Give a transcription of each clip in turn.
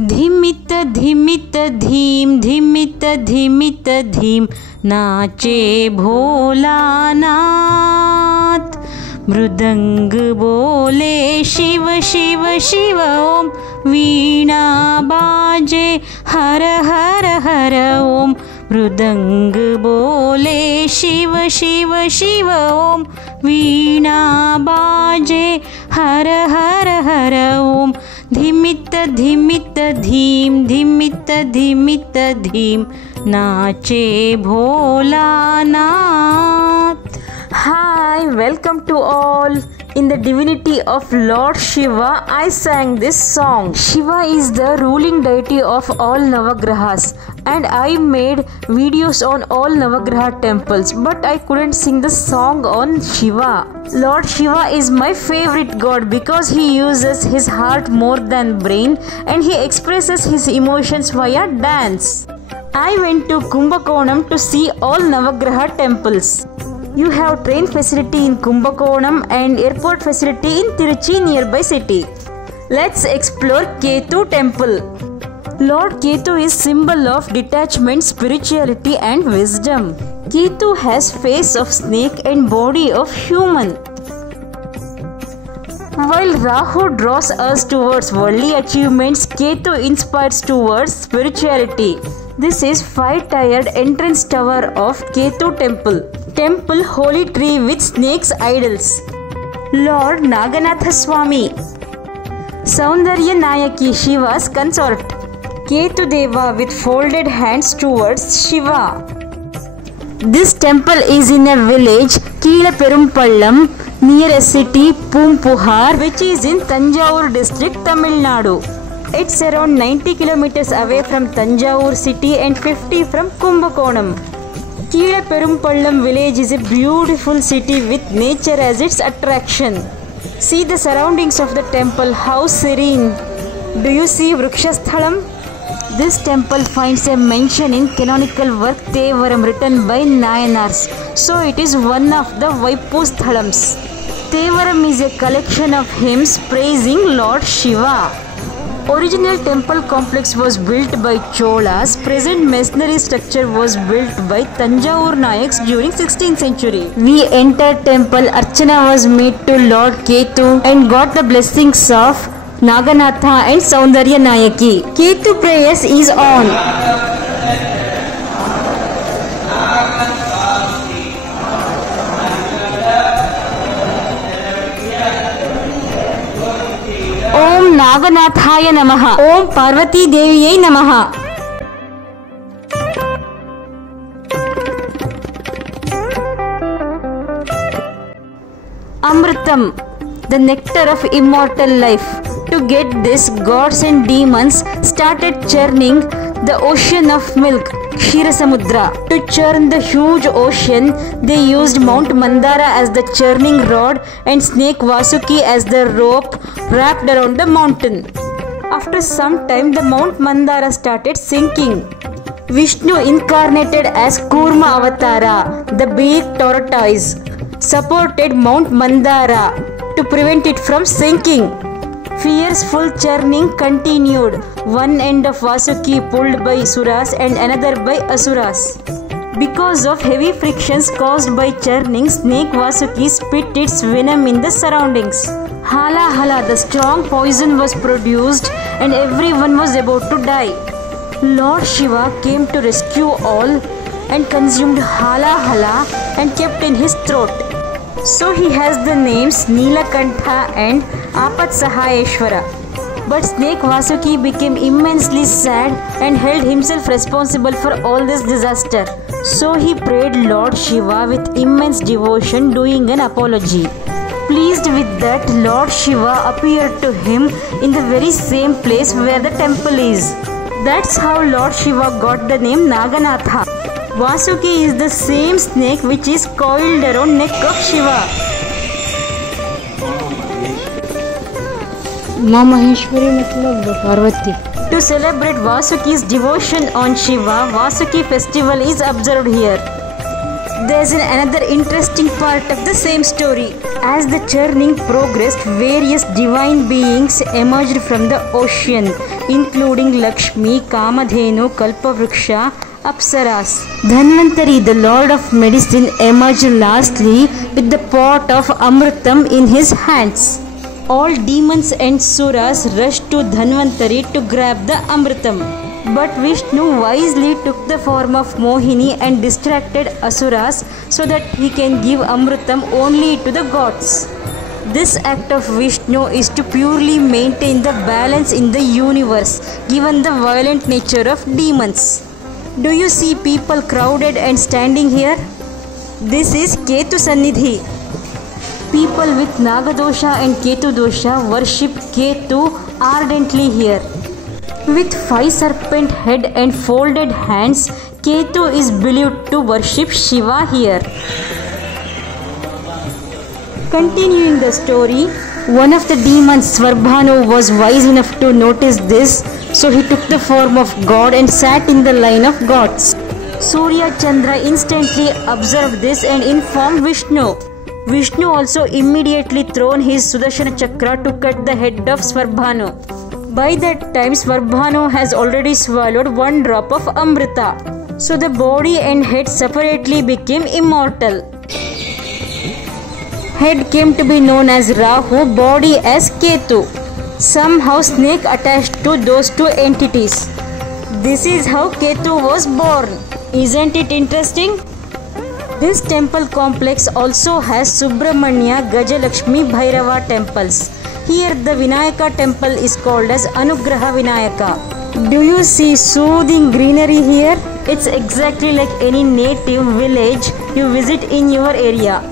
धिमित धिमित धीम धिमित धिमित धीम नाचे भोलानाथ। मृदंग बोले शिव शिव शिव ओम, वीणा बाजे हर हर हर ओम। मृदंग बोले शिव शिव शिव ओम, वीणा बाजे हर हर हर ओम। धिमित धिमित धीम धिमित धिमित धीम नाचे Bholanath. Hi, welcome to all. In the divinity of Lord Shiva, I sang this song. Shiva is the ruling deity of all Navagrahas, and I made videos on all Navagraha temples, but I couldn't sing the song on Shiva. Lord Shiva is my favorite god because he uses his heart more than brain, and he expresses his emotions via dance. I went to Kumbakonam to see all Navagraha temples. You have train facility in Kumbakonam and airport facility in Tiruchi nearby city. Let's explore Ketu temple. Lord Ketu is symbol of detachment, spirituality and wisdom. Ketu has face of snake and body of human. While Rahu draws us towards worldly achievements, Ketu inspires towards spirituality. This is 5-tiered entrance tower of Ketu temple. Temple holy tree with snakes idols. Lord Naganatha Swami. Saundarya Nayaki, Shiva's consort. Ketu Deva with folded hands towards Shiva. This temple is in a village Keelaperumpallam near a city Pumpuhar, which is in Tanjavur district, Tamil Nadu. It's around 90 kilometers away from Tanjavur city and 50 from Kumbakonam. Keelaperumpallam village is a beautiful city with nature as its attraction. See the surroundings of the temple, how serene. Do you see Vrukshasthalam? This temple finds a mention in canonical work Tevaram written by Nayanars, so it is one of the Vaipusthalams. Tevaram is a collection of hymns praising Lord Shiva. Original temple complex was built by Cholas. Present masonry structure was built by Tanjavur Nayaks during 16th century. We entered temple. Archana was made to Lord Ketu and got the blessings of Naganatha and Saundarya Nayaki. Ketu prayers is on. ओम नागनाथाय नमः। ओम पार्वती देवियै नमः। Amritam, the nectar of immortal life. To get this, gods and demons started churning the ocean of milk, Ksheerasamudra. To churn the huge ocean, they used Mount Mandara as the churning rod and snake Vasuki as the rope wrapped around the mountain. After some time, the Mount Mandara started sinking. Vishnu incarnated as Kurma Avatara, the big tortoise, supported Mount Mandara to prevent it from sinking. Fearful churning continued. One end of Vasuki pulled by Suras and another by Asuras. Because of heavy frictions caused by churning, snake Vasuki spit its venom in the surroundings. Hala hala, the strong poison was produced and everyone was about to die. Lord Shiva came to rescue all and consumed hala hala and kept in his throat. So he has the names Neelakantha and Apat Sahayeshwara. But snake Vasuki became immensely sad and held himself responsible for all this disaster. So he prayed Lord Shiva with immense devotion, doing an apology. Pleased with that, Lord Shiva appeared to him in the very same place where the temple is. That's how Lord Shiva got the name Naganatha. Vasuki is the same snake which is coiled around neck of Shiva. माँ महेश्वरी मतलब Parvati. To celebrate Vasuki's devotion on Shiva, Vasuki festival is observed here. there's another interesting part of the same story. As the churning progressed, various divine beings emerged from the ocean, including Lakshmi, Kamadhenu, Kalpavruksha, Apsaras. Dhanvantari, the lord of medicine, emerged lastly with the pot of Amritam in his hands. All demons and suras rushed to Dhanvantari to grab the Amritam. But Vishnu wisely took the form of Mohini and distracted Asuras so that he can give Amritam only to the gods. This act of Vishnu is to purely maintain the balance in the universe, given the violent nature of demons. Do you see people crowded and standing here? This is Ketu Sannidhi. People with Nagadosha and Ketu Dosha worship Ketu ardently here. With 5 serpent head and folded hands, Ketu is believed to worship Shiva here. Continuing the story, one of the demons, Svarbhanu, was wise enough to notice this, so he took the form of God and sat in the line of gods. Surya Chandra instantly observed this and informed Vishnu. Vishnu also immediately thrown his Sudarshana Chakra to cut the head of Svarbhanu. By that time, Svarbhanu has already swallowed 1 drop of Amrita. So the body and head separately became immortal. Head came to be known as Rahu, body as Ketu. Somehow snake attached to those 2 entities. This is how Ketu was born. Isn't it interesting? This temple complex also has Subramanya, Gajalakshmi, Bhairava temples. Here the Vinayaka temple is called as Anugraha Vinayaka. Do you see soothing greenery here? It's exactly like any native village you visit in your area.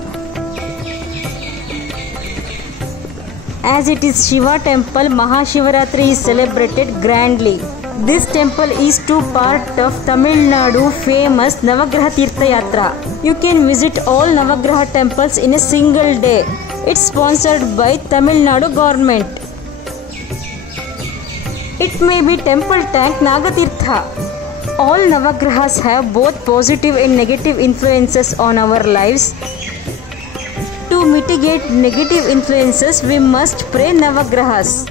As it is Shiva temple, Mahashivaratri is celebrated grandly. This temple is to part of Tamil Nadu famous Navagraha Tirtha Yatra. You can visit all Navagraha temples in a single day. It's sponsored by Tamil Nadu government. It may be temple tank Nagatirtha. All Navagrahas have both positive and negative influences on our lives. To mitigate negative influences, we must pray Navagrahas.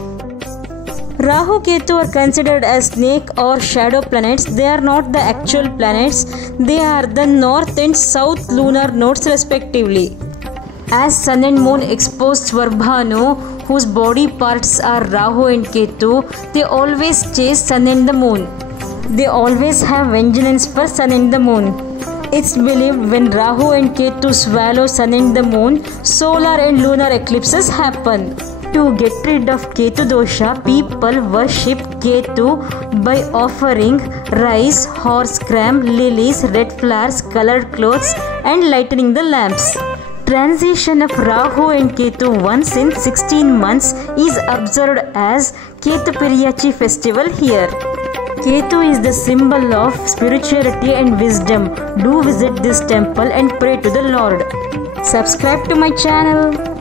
Rahu Ketu are considered as snake or shadow planets. They are not the actual planets. They are the north and south lunar nodes respectively. As Sun and Moon exposed Svarbhanu, whose body parts are Rahu and Ketu, they always chase Sun and the Moon. They always have vengeance for Sun and the Moon. It's believed when Rahu and Ketu swallow Sun and the Moon, solar and lunar eclipses happen. To get rid of Ketu dosha, people worship Ketu by offering rice, horse gram, lilies, red flowers, colored clothes and lightening the lamps. Transition of Rahu and Ketu once in 16 months is observed as Ketu Periyachi festival here. Ketu is the symbol of spirituality and wisdom. Do visit this temple and pray to the Lord. Subscribe to my channel.